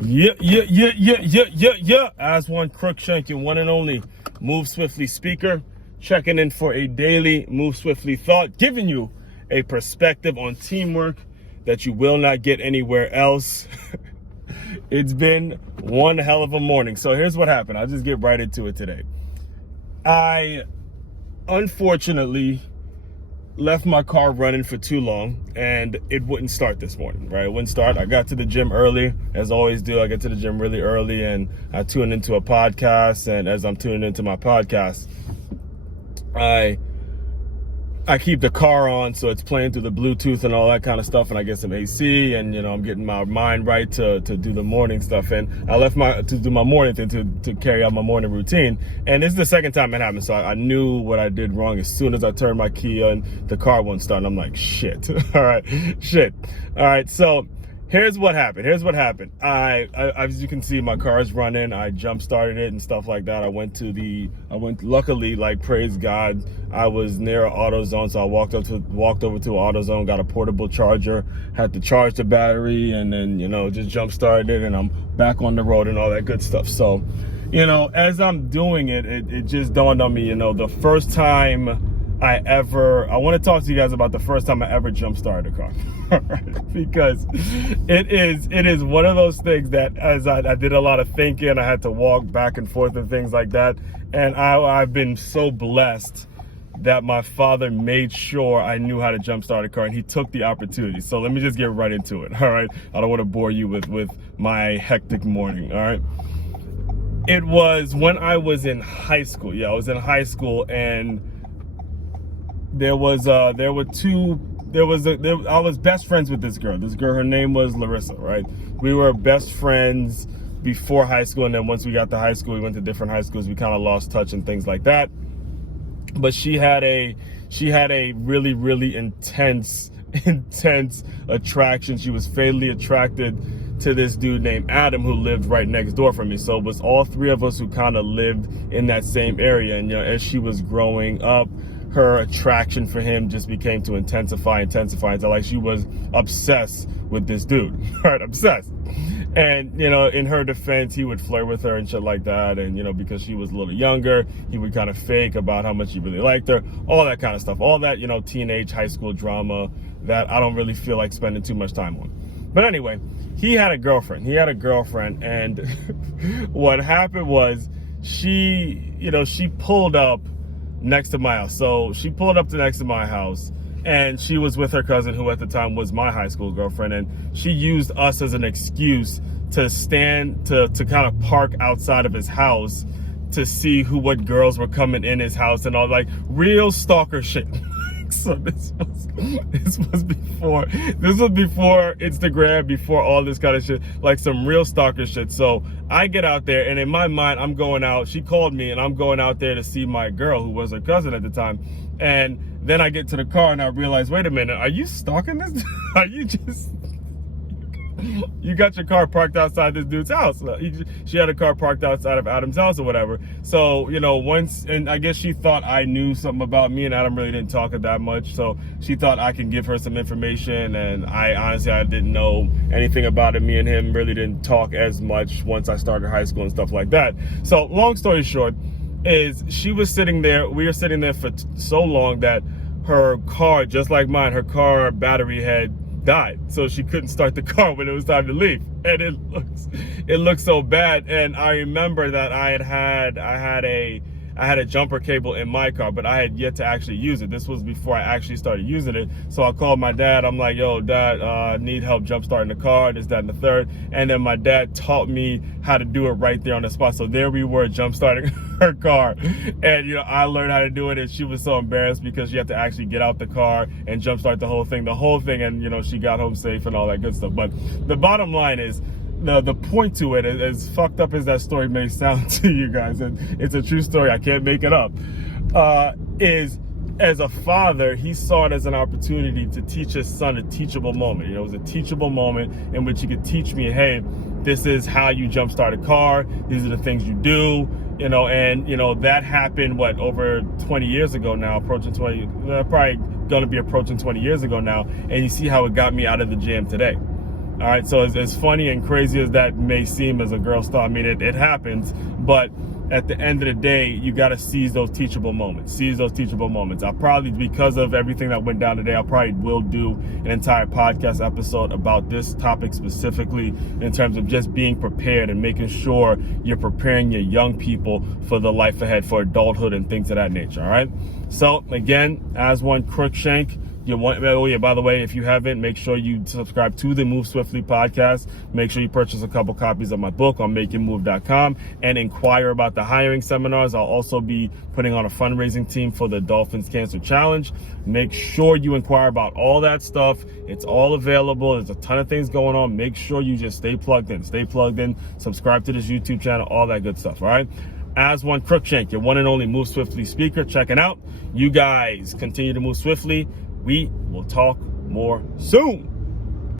Yeah. Aswand Cruickshank, your one and only Move Swiftly speaker, checking in for a daily Move Swiftly thought, giving you a perspective on teamwork that you will not get anywhere else. It's been one hell of a morning. So here's what happened. I'll just get right into it today. I unfortunately left my car running for too long and it wouldn't start this morning, right? It wouldn't start. I got to the gym early, as I always do. I get to the gym really early and I tune into a podcast. And as I'm tuning into my podcast, I keep the car on, so it's playing through the Bluetooth and all that kind of stuff, and I get some AC, and I'm getting my mind right to do the morning stuff. And I left to do my morning thing to carry out my morning routine. And this is the second time it happened, so I knew what I did wrong as soon as I turned my key on. The car won't start, and I'm like, shit. All right. So here's what happened. I as you can see, my car is running. I jump started it and stuff like that. I went luckily, like, praise God, I was near an AutoZone, so I walked over to an AutoZone, got a portable charger, had to charge the battery, and then just jump started it, and I'm back on the road and all that good stuff. So as I'm doing it, it just dawned on me, the first time I want to talk to you guys about the first time I ever jump started a car. Because it is one of those things that, as I did a lot of thinking, I had to walk back and forth and things like that. And I've been so blessed that my father made sure I knew how to jump start a car, and he took the opportunity. So let me just get right into it. All right. I don't want to bore you with my hectic morning. All right. It was when I was in high school. Yeah, I was in high school, and I was best friends with this girl. Her name was Larissa, right? We were best friends before high school, and then once we got to high school, we went to different high schools. We kind of lost touch and things like that. But she had a really, really intense attraction. She was fatally attracted to this dude named Adam, who lived right next door from me. So it was all three of us who kind of lived in that same area. And as she was growing up, her attraction for him just became to intensify until, like, she was obsessed with this dude. Right, obsessed. And in her defense, he would flirt with her and shit like that. And because she was a little younger, he would kind of fake about how much he really liked her, all that kind of stuff, all that teenage high school drama that I don't really feel like spending too much time on. But anyway, he had a girlfriend, and what happened was she pulled up next to my house. So she pulled up next to my house, and she was with her cousin, who at the time was my high school girlfriend, and she used us as an excuse to kind of park outside of his house to see what girls were coming in his house and all, like, real stalker shit. So this was before Instagram, before all this kind of shit, like some real stalker shit. So I get out there, and in my mind, I'm going out. She called me, and I'm going out there to see my girl, who was her cousin at the time. And then I get to the car, and I realize, wait a minute, are you stalking this? Are you just... You got your car parked outside this dude's house. She had a car parked outside of Adam's house or whatever. So, and I guess she thought I knew something about me, and Adam really didn't talk it that much. So she thought I can give her some information, and I didn't know anything about it. Me and him really didn't talk as much once I started high school and stuff like that. So long story short is, we were sitting there for so long that her car, just like mine, her car battery had died, so she couldn't start the car when it was time to leave, and it looked so bad. And I remember that I had a jumper cable in my car, but I had yet to actually use it. This was before I actually started using it. So I called my dad. I'm like, yo, Dad, need help jump starting the car, this, that, and the third. And then my dad taught me how to do it right there on the spot. So there we were, jump starting her car. And I learned how to do it, and she was so embarrassed because she had to actually get out the car and jump start the whole thing, and she got home safe and all that good stuff. But the bottom line is, the point to it, as fucked up as that story may sound to you guys, and it's a true story, I can't make it up, is, as a father, he saw it as an opportunity to teach his son a teachable moment. It was a teachable moment in which he could teach me, hey, this is how you jumpstart a car, these are the things you do, and that happened, over 20 years ago now, approaching 20, probably gonna be approaching 20 years ago now, and you see how it got me out of the jam today. All right, so as funny and crazy as that may seem as a girl star, I mean, it happens, but at the end of the day, you got to seize those teachable moments. Seize those teachable moments. I'll probably, because of everything that went down today, I probably will do an entire podcast episode about this topic specifically in terms of just being prepared and making sure you're preparing your young people for the life ahead, for adulthood and things of that nature, all right? So, again, Aswand Cruickshank. Oh yeah, by the way, if you haven't, make sure you subscribe to the Move Swiftly podcast. Make sure you purchase a couple copies of my book on makingmove.com and inquire about the hiring seminars. I'll also be putting on a fundraising team for the Dolphins Cancer Challenge. Make sure you inquire about all that stuff. It's all available. There's a ton of things going on. Make sure you just stay plugged in. Subscribe to this YouTube channel, all that good stuff, all right? Aswand Cruickshank, your one and only Move Swiftly speaker. Check it out. You guys continue to move swiftly. We will talk more soon.